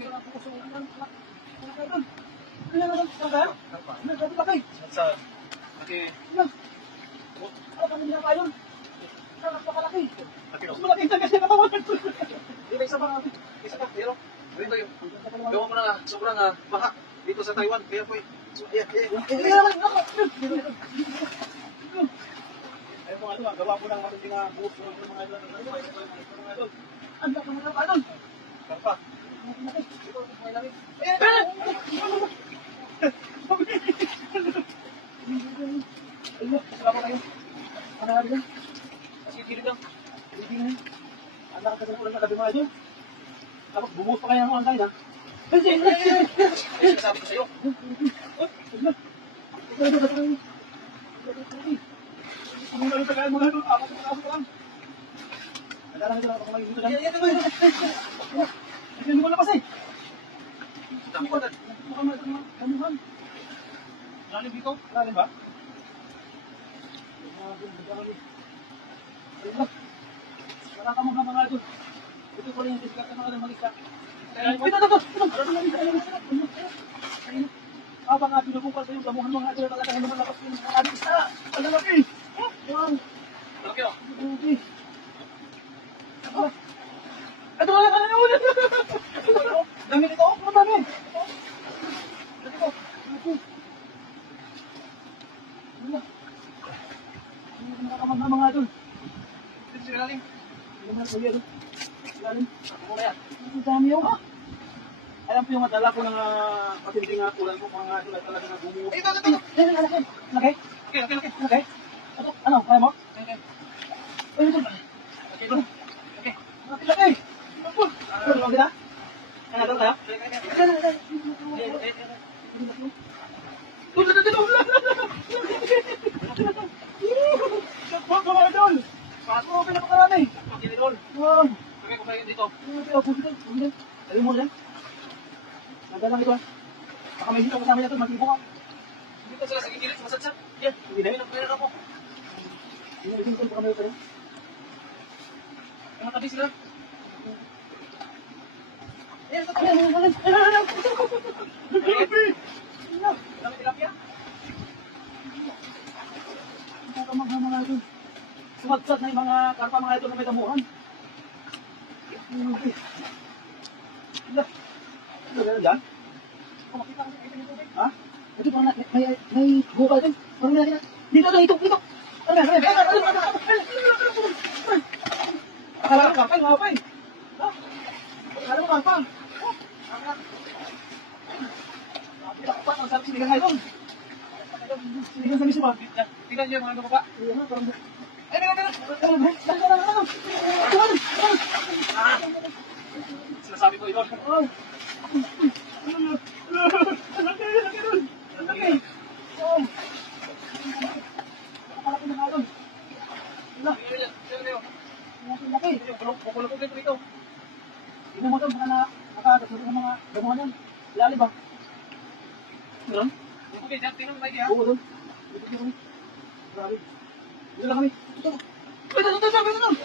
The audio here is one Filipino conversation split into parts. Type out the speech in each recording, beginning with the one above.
Sa laki. Laki no? Isa pa. Pero ganito yun. Gawa mo na nga, sobrang baha dito sa Taiwan. Kaya po ayan. Ayun mga ito, gawa po ng matinding buhok ng mga ito. Ang laki mga ito. Karpa. Ito, may lamig. Salamat kayo. Ano nga din? Kasi kilid lang. Hindi na yun. Ang lakas na ulan sa gabi mga ito. Tapos bumuhos pa kaya mo ang tayo na. Sabi ko sa'yo. Ang mga ito kaya mga ito. Ako lang. Nagala nito lang ako may dito lang. Hindi mo lapas eh. Dami ko na. Damuhan. Lalim dito? Lalim ba? Wala ka mga ito. Ito ko rin yung discard ng mga mag-isla. Habang nga pinubukal sa yung damuhan mga ito talaga na lumalapas yung mga ating isa. Ang lalaki! Wow! Laki o? Ito wala ka na naman! Dami nito? Ano dami? Dami ko. Wala. Hindi ko nakakamag na mga ito. Ito si Lalim. Hindi naman kuya ito. Lalim. Ako na yan. Ang dami yun ha. Alam po yung madala ko ng patinding ulan ko mga ito na talaga nagumuho. Ito. Laki? Laki? Ano? Kaya mo? Okay. Ito. Okay. Laki. Ano kita? Ano tayo? Shot mga idol! Paso ko pinapakarami! Idol! Wow! Kami ko kayo dito. Dali mo dyan. Nagalang ito. Baka may dito kasama niya ito, mag-ibo ka. Dito sila sa gigilid, sumasadsad. Yan, hindi namin ang pera ako. Hindi ko baka may ito rin. Mga tabi sila. Ayan, sa tabi. Grabe! Dami tilapia. Ang mga ito. Sumadsad na yung mga karpa mga ito na may damuhan. Ano gano'n dyan? Makita ko sa ito yung tubig. Ha? Ito parang may bukal din. Parang may nakita. Dito. Ano yan? Akala ko kapal, mga kapay. Ha? Akala ko kapal. Nakapita ko pa. Ang sarap sinigang ngayon. Sinigang sa miso ba? Tingnan niyo mga baba. Sinasabi ko ito. Laki dun. Laki. Nakalaki na nga dun. Laki. Pukulog dito dito. Tingnan mo dun, baka nakakasunod ng mga damuhan yan. Lali ba? Meron? Tingnan mo maigi ha? Oo dun. Grabe. Dito lang kami. Ito.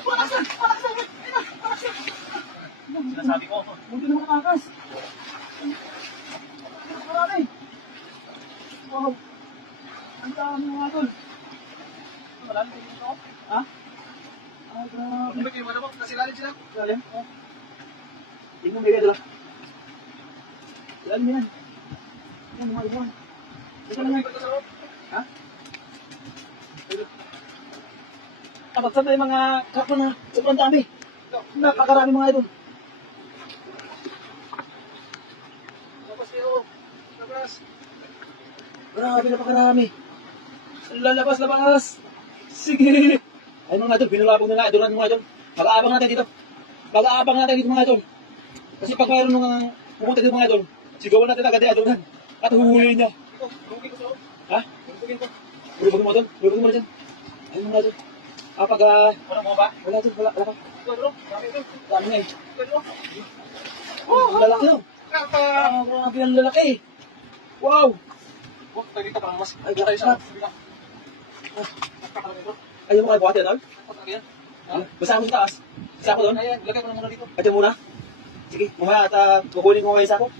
Palaksan. Sinasabi ko. Buti naman nakakas. Marami. Wow. Ang dami mga tol. Marami kayo dito? Ha? Ay, grabe. Ano ba kayo? Ano ba? Nasilalim sila? Silalim? Oo. Tingnan mo dala. Silalim yan. Yan mga ibuan. Ito lang yan. Ha? Kapagsan na yung mga kapo na sobrang dami. Napakarami mga idol. Labas kayo. Labas. Grabe, napakarami. Labas. Sige. Ay mga idol, pinulabog na nga idol mga idol. Mag-aabang natin dito mga idol. Kasi pag mayroon nung pupunta dito mga idol, sigawan natin agad yung idol na. At huhulihin niya. Ito, lugin ko sa'yo. Ha? Lugin ko. Lugin mo idol. Lugin mo na dyan. Ay mga idol. Kapag wala mo ba? Wala pa. Dami na eh. Lalaki yun. Grabe ang lalaki. Wow. Tayo dito parang mas. Ay, tayo sa. Ayaw mo kayo buhati yan, Basta ako sa taas. Basta ako doon. Lagay ko na muna dito. Ito muna. Sige, mamaya at kukunin ko kayo sa ako.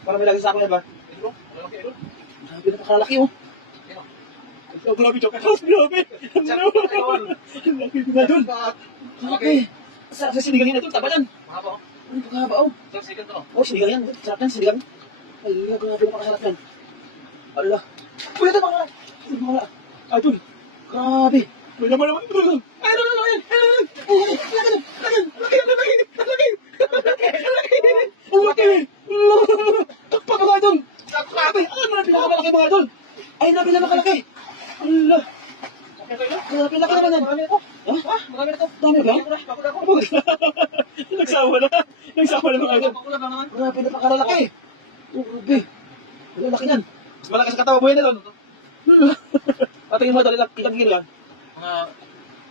Para may lagi sa ako yan ba? Idol, malalaki idol. Grabe, napakalaki oh. Ayun, Oh, grabe, Joker House, grabe. Ano? idol. Ang laki ko na doon. Grabe. Sarap sa sinigang yan, idol. Taba yan. Mahaba oh. Ano pagkahaba oh. Isang second to. Oh, sinigang yan. Sarap yan, sinigang. Ala, grabe, napakasarap yan. Ala. Uy, ito mga. Mga. Idol. Grabe. May naman naman. Ay, ano, ano, yan. Ang laki. Takpa mga idol. Grabe. Ano na pinakamalaki mga idol? Ay, grabe na makalaki. Ala. Okay, idol. Grabe, laki naman yan. Marami na to. Ha? Ha? Marami na to. Dami ba? Bakod ako. Nagsawa na. Nagsawa na mga idol. Bakod lang naman. Grabe, napakalaki. Oh, grabe. Ang laki niyan. Malakas ang katawa mo yan, idol. Patingin mo, idol. Ilang kilo yan? Mga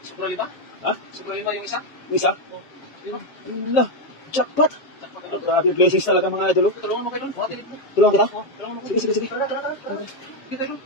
Supra 5? Ha? Supra 5 yung isa? Yung isa? Oh, yun. Ala. Jackpot. Takpa Oh, idol. grabe, blessings talaga mga idol. Tulungan mo kayo doon. Buhatin mo. Tulungan kita? Oh, tulungan mo. Sige, sige, sige. Tara, tara, tara. Kita idol.